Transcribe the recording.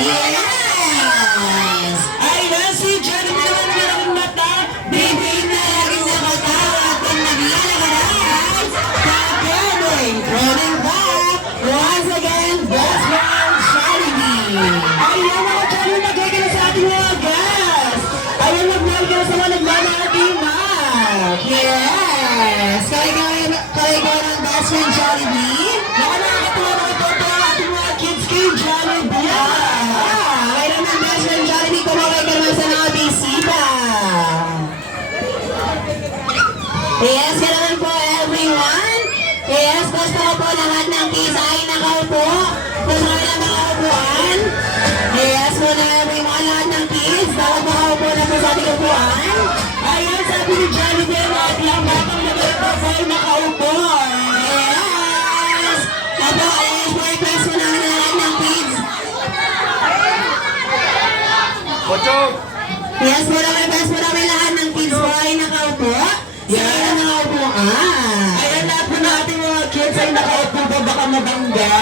Yes! Ayan, si Johnny naman meron mata. Baby na rin sa katawa kung nag-ialagaraz. Kakaling, rolling back. Once again, best friend, Jollibee. Ayan mga Johnny, nagkikita sa ating mga guests. Ayan, nag-mail ka na sa mga nagmamating na. Yes! Kaya ng best friend, Jollibee. Nakakatuwa na ito po ang ating mga kids kay Jollibee. Kaya ng best friend, Jollibee, kumaway ka naman sa mga bisita. Yes, ka naman po everyone. Yes, gusto ko po lahat ng kids ay nakaupo. Gusto ko lang makaupuan. Yes, po na everyone, lahat ng kids, dapat makaupo na po sa ating upuan. Ayan, sabi ni Jollibee, lahat lang batang nag-profile nakaupo. Yes! Apo, ayos po request po namin ang lahat ng kids. Pochok! Yes, po namin request po namin lahat ng kids po ay nakaupo. Yes, na nakaupo. Ayan, lahat po natin mga kids ay nakaupo pa, baka mabangga.